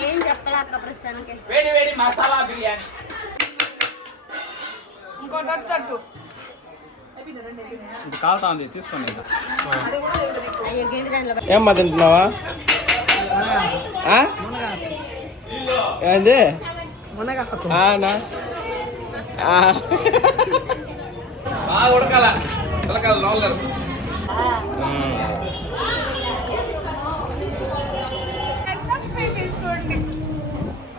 ఏం చెప్పలేక ప్రస్తుతానికి వేడి వేడి మసాలా బిర్యానీ కాలుతా ఉంది తీసుకోండి. ఏమ్మా తింటున్నావా? ఏంటి ఉడకాల రోలర్